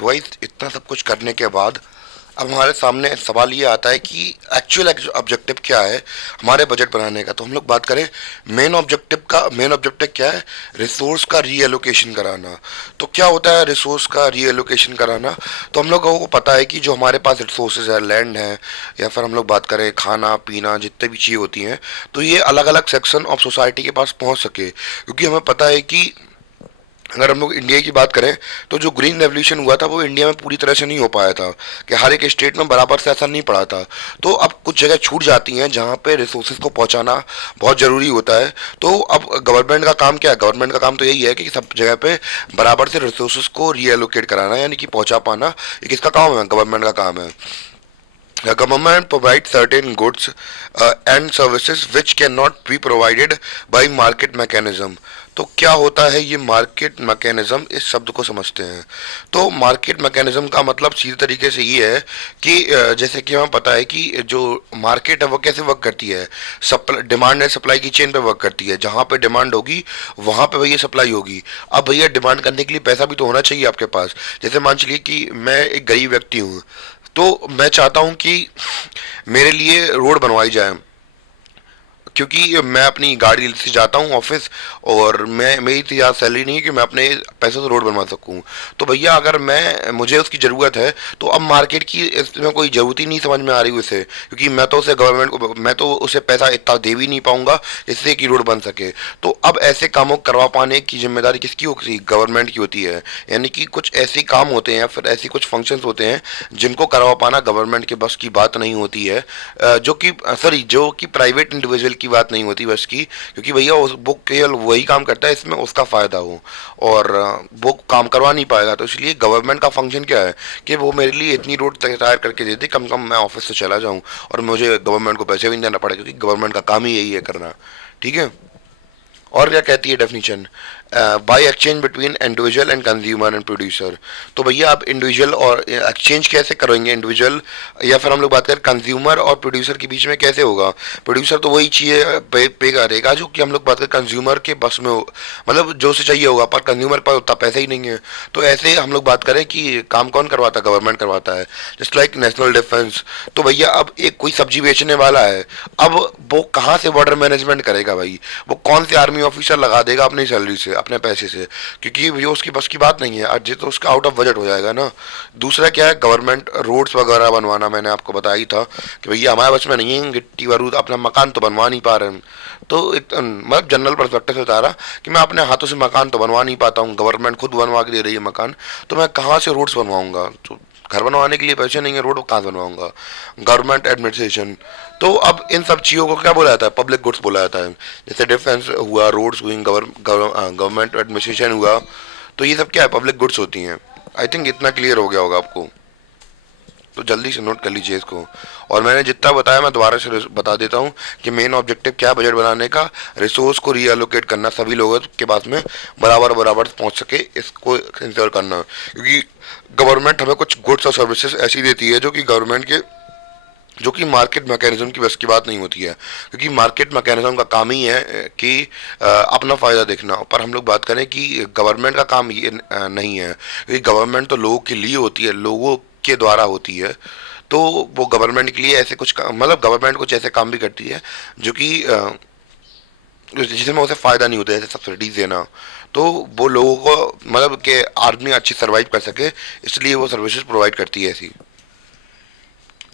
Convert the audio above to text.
तो भाई इतना सब कुछ करने के बाद अब हमारे सामने सवाल ये आता है कि एक्चुअल ऑब्जेक्टिव क्या है हमारे बजट बनाने का। तो हम लोग बात करें मेन ऑब्जेक्टिव क्या है? रिसोर्स का रीएलोकेशन कराना। तो क्या होता है रिसोर्स का रीएलोकेशन कराना? तो हम लोगों को पता है कि जो हमारे पास रिसोर्सेज है, लैंड है, या फिर हम लोग बात करें खाना पीना जितने भी चीज़ होती हैं, तो ये अलग अलग सेक्शन ऑफ सोसाइटी के पास पहुंच सके। क्योंकि हमें पता है कि अगर हम लोग इंडिया की बात करें तो जो ग्रीन रेवोल्यूशन हुआ था वो इंडिया में पूरी तरह से नहीं हो पाया था, कि हर एक स्टेट में बराबर से असर नहीं पड़ा था। तो अब कुछ जगह छूट जाती हैं जहाँ पे रिसोर्सेज को पहुँचाना बहुत ज़रूरी होता है। तो अब गवर्नमेंट का काम क्या है? गवर्नमेंट का काम तो यही है कि सब जगह पे बराबर से रिसोर्सेज को रीएलोकेट कराना, यानी कि पहुँचा पाना। ये किसका काम है? गवर्नमेंट का काम है। The government provides certain goods and services which cannot be provided by market mechanism। तो क्या होता है ये मार्केट मैकेनिज्म? इस शब्द को समझते हैं। तो मार्केट मैकेनिज्म का मतलब सीधे तरीके से ये है कि जैसे कि हमें पता है कि जो मार्केट है वो कैसे वर्क करती है? डिमांड एंड सप्लाई की चेन पे वर्क करती है। जहाँ पे डिमांड होगी वहाँ पे भैया सप्लाई होगी। अब भैया डिमांड करने के लिए पैसा भी तो होना चाहिए आपके पास। जैसे मान चलिए कि मैं एक गरीब व्यक्ति हूँ, तो मैं चाहता हूं कि मेरे लिए रोड बनवाई जाए, क्योंकि मैं अपनी गाड़ी से जाता हूँ ऑफिस, और मैं मेरी इतनी ज़्यादा सैलरी नहीं है कि मैं अपने पैसों से रोड बनवा सकूँ। तो भैया अगर मुझे उसकी ज़रूरत है, तो अब मार्केट की इसमें कोई ज़रूरत ही नहीं समझ में आ रही उसे, क्योंकि मैं तो उसे पैसा इतना दे भी नहीं पाऊंगा जिससे कि रोड बन सके। तो अब ऐसे कामों को करवा पाने की जिम्मेदारी किसकी होती? गवर्नमेंट की होती है। यानी कि कुछ ऐसे काम होते हैं या फिर ऐसी कुछ फंक्शंस होते हैं जिनको करवा पाना गवर्नमेंट के बस की बात नहीं होती है। जो कि प्राइवेट इंडिविजुअल की बात नहीं होती बस की, क्योंकि भैया वो केवल वही काम करता है इसमें उसका फायदा हो, और वो काम करवा नहीं पाएगा। तो इसलिए गवर्नमेंट का फंक्शन क्या है कि वो मेरे लिए इतनी रोड तैयार करके दे दे, कम कम मैं ऑफिस से चला जाऊं और मुझे गवर्नमेंट को पैसे भी नहीं देना पड़े, क्योंकि गवर्नमेंट का काम ही यही है करना। ठीक है। और क्या कहती है definition? By exchange between individual and consumer and producer. तो भैया आप इंडिविजुअल और एक्सचेंज कैसे करेंगे? इंडिविजुअल या फिर हम लोग बात करें कंज्यूमर और प्रोड्यूसर के बीच में कैसे होगा? प्रोड्यूसर तो वही चीज़ें पे करेगा जो कि हम लोग बात करें कंज्यूमर के बस में हो, मतलब जो उसे चाहिए होगा, पर कंज्यूमर पर उतना पैसा ही नहीं है। तो ऐसे हम लोग बात करें कि काम कौन करवाता है? गवर्नमेंट करवाता है। Just like national defence. तो भैया अब एक कोई सब्जी बेचने वाला है, अब वो कहाँ से बॉर्डर मैनेजमेंट करेगा भाई? वो कौन से आर्मी ऑफिसर लगा देगा अपनी सैलरी से, अपने पैसे से? क्योंकि ये उसकी बस की बात नहीं है, आज ये तो उसका आउट ऑफ बजट हो जाएगा ना। दूसरा क्या है? गवर्नमेंट रोड्स वगैरह बनवाना। मैंने आपको बताया ही था कि भैया हमारे बस में नहीं है गिट्टी बारूद, अपना मकान तो बनवा नहीं पा रहे हैं। तो मतलब जनरल पर्सपेक्टिव से बता रहा कि मैं अपने हाथों से मकान तो बनवा नहीं पाता हूँ, गवर्नमेंट खुद बनवा के दे रही है मकान, तो मैं कहाँ से रोड्स बनवाऊंगा? तो घर बनवाने के लिए पैसे नहीं है, रोड कहाँ से बनवाऊंगा? Government administration. तो अब इन सब चीज़ों को क्या बोला जाता है? पब्लिक गुड्स बोला जाता है। जैसे डिफेंस हुआ, रोड्स हुई, गवर्नमेंट एडमिनिस्ट्रेशन हुआ, तो ये सब क्या है? पब्लिक गुड्स होती हैं। आई थिंक इतना क्लियर हो गया होगा आपको। तो जल्दी से नोट कर लीजिए इसको। और मैंने जितना बताया मैं दोबारा से बता देता हूँ कि मेन ऑब्जेक्टिव क्या है बजट बनाने का? रिसोर्स को रीअलोकेट करना, सभी लोगों के पास में बराबर बराबर पहुँच सके, इसको इंश्योर करना। क्योंकि गवर्नमेंट हमें कुछ गुड्स और सर्विसेज ऐसी देती है जो कि मार्केट मैकेनिज्म की बस की बात नहीं होती है। क्योंकि मार्केट मैकेनिज्म का काम ही है कि अपना फ़ायदा देखना। पर हम लोग बात करें कि गवर्नमेंट का काम ये नहीं है, क्योंकि गवर्नमेंट तो लोगों के लिए होती है, लोगों के द्वारा होती है। तो वो गवर्नमेंट के लिए ऐसे मतलब गवर्नमेंट कुछ ऐसे काम भी करती है जो कि जिसमें उसे फ़ायदा नहीं होता है, जैसे सब्सिडीज देना। तो वो लोगों को मतलब कि आदमी अच्छी सर्वाइव कर सके, इसलिए वो सर्विसेज प्रोवाइड करती है ऐसी।